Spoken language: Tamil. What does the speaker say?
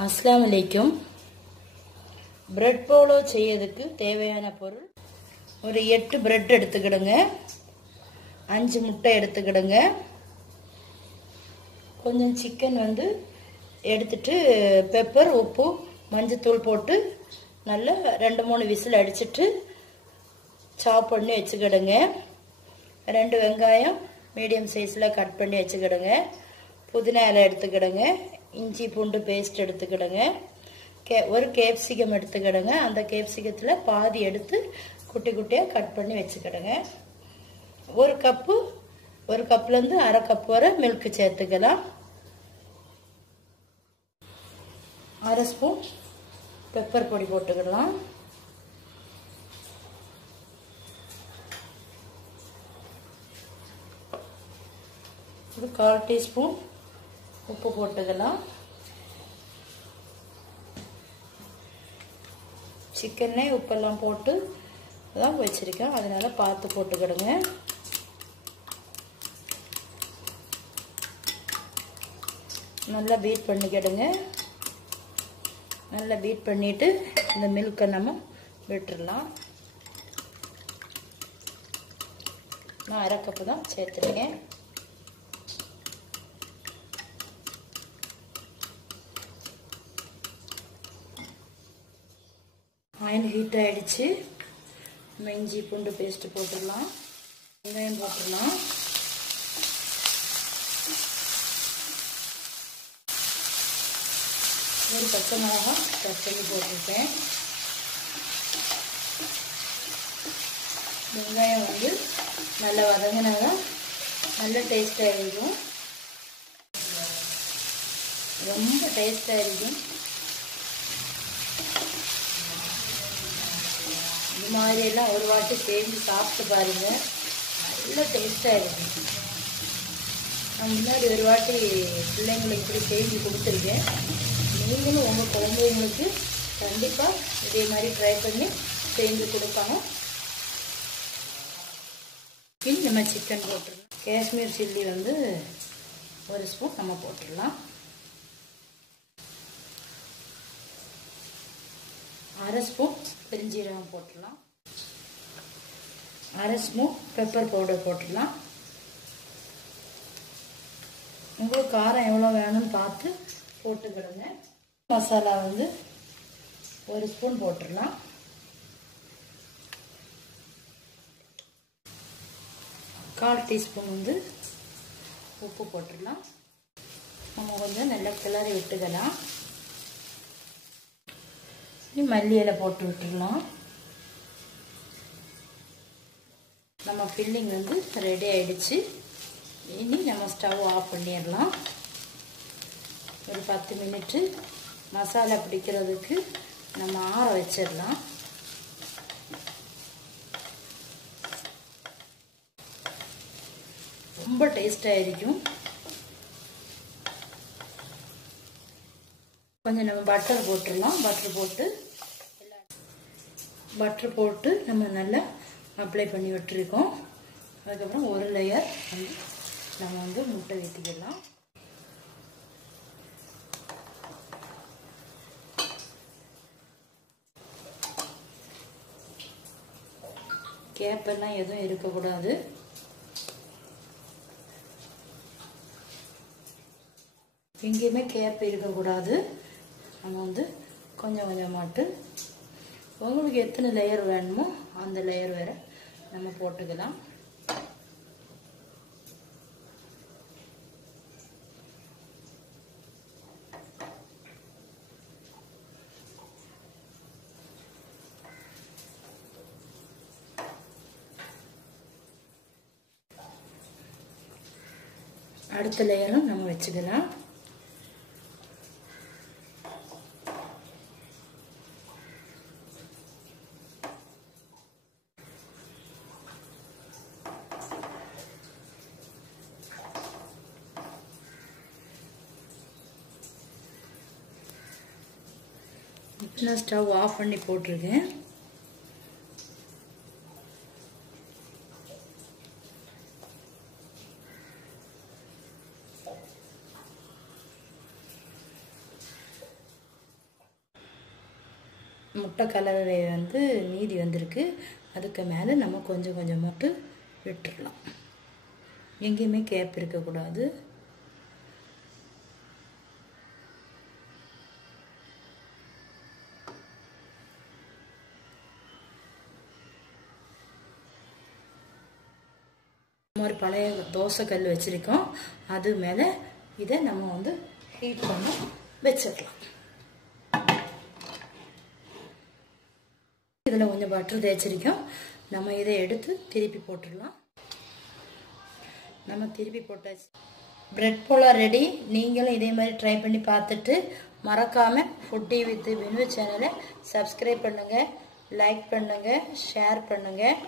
அஸ்ஸலாமு அலைக்கும். பிரெட் போலோ செய்யறதுக்கு தேவையான பொருள் ஒரு 8 பிரெட் எடுத்துக்கிடுங்க, 5 முட்டை எடுத்துக்கிடுங்க, கொஞ்சம் சிக்கன் எடுத்துட்டு பெப்பர், உப்பு, மஞ்சத்தூள் போட்டு நல்லா 2-3 விசில் அடிச்சிட்டு சாப் பண்ணி வச்சுக்கிடுங்க. 2 வெங்காயம் மீடியம் சைஸில் கட் பண்ணி வச்சுக்கிடுங்க. புதினா இலை எடுத்துக்கிடுங்க, இஞ்சி பூண்டு பேஸ்ட் எடுத்துக்கிடுங்க, ஒரு கேப்சிகம் எடுத்துக்கிடுங்க. அந்த கேப்சிகத்தில் பாதி எடுத்து குட்டி குட்டியாக கட் பண்ணி வச்சுக்கிடுங்க. ஒரு கப்லேருந்து அரை கப் வரை மில்க் சேர்த்துக்கலாம். அரை ஸ்பூன் பெப்பர் பொடி போட்டுக்கிடலாம். ஒரு 1/4 டீஸ்பூன் உப்பு போட்டுக்கலாம். சிக்கனே உப்பெல்லாம் போட்டு தான் வச்சுருக்கேன், அதனால பார்த்து போட்டுக்கிடுங்க. நல்லா பீட் பண்ணிக்கிடுங்க. நல்லா பீட் பண்ணிவிட்டு இந்த மில்கை நம்ம விட்டுடலாம். நான் அரை கப்பு தான் சேர்த்துருக்கேன். ஆயில் ஹீட் ஆகிடுச்சு. நம்ம இஞ்சி பூண்டு பேஸ்ட்டு போட்டுடலாம், வெங்காயம் போட்டுடலாம், ஒரு பச்சை மிளகாய் கட் பண்ணி போட்டிருக்கேன். வெங்காயம் நல்லா வதங்கினாதான் நல்ல டேஸ்டாக இருக்கும், ரொம்ப டேஸ்டாக இருக்கும். இந்த மாதிரியெல்லாம் ஒரு வாட்டி செஞ்சு சாப்பிட்டு பாருங்க, நல்ல டேஸ்டாக இருக்கும். நான் முன்னாடி ஒரு வாட்டி பிள்ளைங்களுக்கு இப்படி செஞ்சு கொடுத்துருக்கேன். நீங்களும் உங்கள் குழந்தைங்களுக்கு கண்டிப்பாக இதே மாதிரி ட்ரை பண்ணி செஞ்சு கொடுப்பாங்க. பின் நம்ம சிக்கன் போட்டுடலாம். காஷ்மீர் சில்லி ஒரு ஸ்பூன் நம்ம போட்டுடலாம். அரை ஸ்பூன் பெருஞ்சீரகம் போட்டுடலாம். அரை ஸ்பூன் பெப்பர் பவுடர் போட்டுடலாம். உங்களுக்கு காரம் எவ்வளோ வேணும்னு பார்த்து போட்டுக்கிடுங்க. மசாலா ஒரு ஸ்பூன் போட்டுடலாம். கால் டீஸ்பூன் உப்பு போட்டுடலாம். நம்ம கொஞ்சம் நல்லா கிளறி விட்டுக்கலாம். மல்லி இலை போட்டு விட்டுடலாம். நம்ம ஃபில்லிங் ரெடி ஆயிடுச்சு. இனி நம்ம ஸ்டவ் ஆஃப் பண்ணிடலாம். ஒரு 10 மினிட்டு மசாலா பிடிக்கிறதுக்கு நம்ம ஆற வச்சிடலாம். ரொம்ப டேஸ்டாக இருக்கும். கொஞ்சம் நம்ம பட்டர் போட்டுடலாம். பட்டர் போட்டு நம்ம நல்லா அப்ளை பண்ணி விட்டுருக்கோம். அதுக்கப்புறம் ஒரு லேயர் நம்ம முட்டை ஊற்றிக்கலாம். கேப்பெல்லாம் எதுவும் இருக்கக்கூடாது. எங்கேயுமே கேப் இருக்கக்கூடாது. நம்ம கொஞ்சம் கொஞ்சமாட்டு உங்களுக்கு எத்தனை லேயர் வேணுமோ அந்த லேயர் வேற நம்ம போட்டுக்கலாம். அடுத்த லேயரும் நம்ம வச்சுக்கலாம். இப்போ நான் ஸ்டவ் ஆஃப் பண்ணி போட்டிருக்கேன். முட்டை கலரை வந்து மீதி வந்திருக்கு. அதுக்கு மேலே நம்ம கொஞ்சம் கொஞ்சம் மட்டும் விட்டுடலாம். எங்கேயுமே கேப் இருக்கக்கூடாது. ஒரு பழைய தோசை கல் வச்சுருக்கோம். அது மேலே இதை நம்ம வந்து ஹீட் பண்ணி வச்சிடலாம். இதில் கொஞ்சம் பட்டர் தேய்ச்சிருக்கோம். நம்ம இதை எடுத்து திருப்பி போட்டுடலாம். நம்ம திருப்பி போட்டாச்சு. பிரெட் போலா ரெடி. நீங்களும் இதே மாதிரி ட்ரை பண்ணி பார்த்துட்டு மறக்காமல் ஃபுட்டி வித் வினு சேனலை சப்ஸ்கிரைப் பண்ணுங்கள், லைக் பண்ணுங்கள், ஷேர் பண்ணுங்கள்.